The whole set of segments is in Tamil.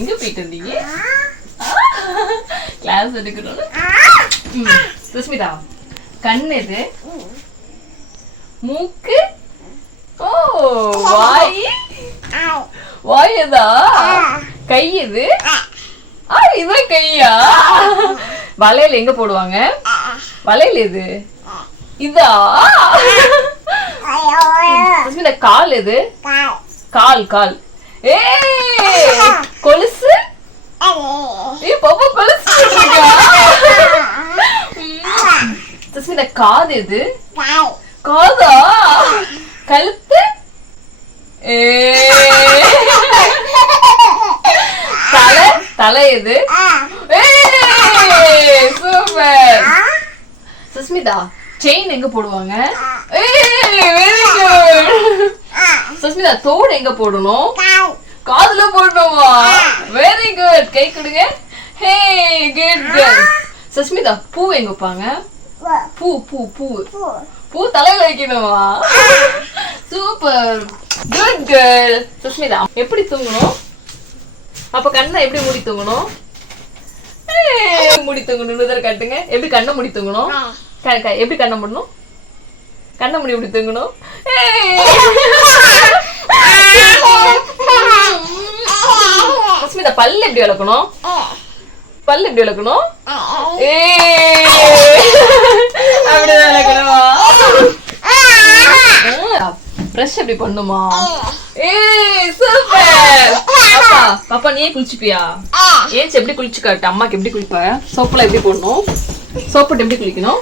எங்க போயிட்டு இருந்தீங்க? கிளாஸ் எடுக்கணும். சுஸ்மிதா, கண்ணு எது? மூக்கு? ஓ, வாய்? வாய் எதா? கை எது? இதுதான் கையா? வளையல் எங்க போடுவாங்க? வளையல் எது? இதா? சுஸ்மிதா, கால் எது? கால் கால். கொலுசு? பாப்பா கொலுசு. சுஸ்மிதா, காது எது? காதா? கழுத்து? தலை? தலை எது? சூப்பர். சுஸ்மிதா, செயின் எங்க போடுவாங்க? Very good. சுஸ்மிதா, தோடு எங்க போடணும்? காதுல போடணுமா? Very good. கை கொடுங்க. ஹே, குட் கேர்ள். சுஸ்மிதா, பூ எங்க வைப்பாங்க? பூ பூ பூ பூ தலையில வைக்கணுமா? Super, good girl. சுஸ்மிதா, எப்படி தூங்கணும்? அப்ப கண்ணை எப்படி மூடி தூங்கணும்? மூடி தூங்கணும் காட்டுங்க. எப்படி கண்ணை மூடி தூங்கணும்? எப்படி கண்ணை மூடணும்? கண்ணை மூடி எப்படி தூங்கணும்? சுஸ்மிதா, பல்லு எப்படி விளக்கணும்? பல்லு எப்படி விளக்கணும்? அப்படிதான் விளக்கணுமா? பிரஷ் எப்படி பண்ணுமா? சூப்பர். பாப்பா, பாப்பா நீயே குளிச்சுப்பியா? ஏன் எப்படி குளிச்சு காட்டு. அம்மாக்கு எப்படி குளிப்ப? சோப்புல எப்படி போடணும்? சோப்பு எப்படி குளிக்கணும்?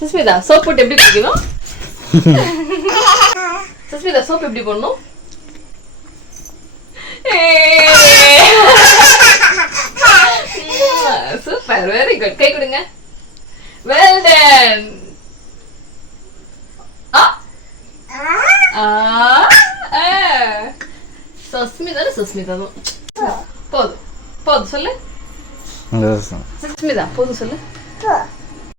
சுஸ்மிதா, சோப்பு எப்படி குளிக்கணும்? சுஸ்மிதா, சோப்பு எப்படி போடணும்? Super, very good. கை கொடுங்க. Well done. சுஸ்மிதா, போதும் போதும் சொல்லு. சுஸ்மிதா, போதும் சொல்லு.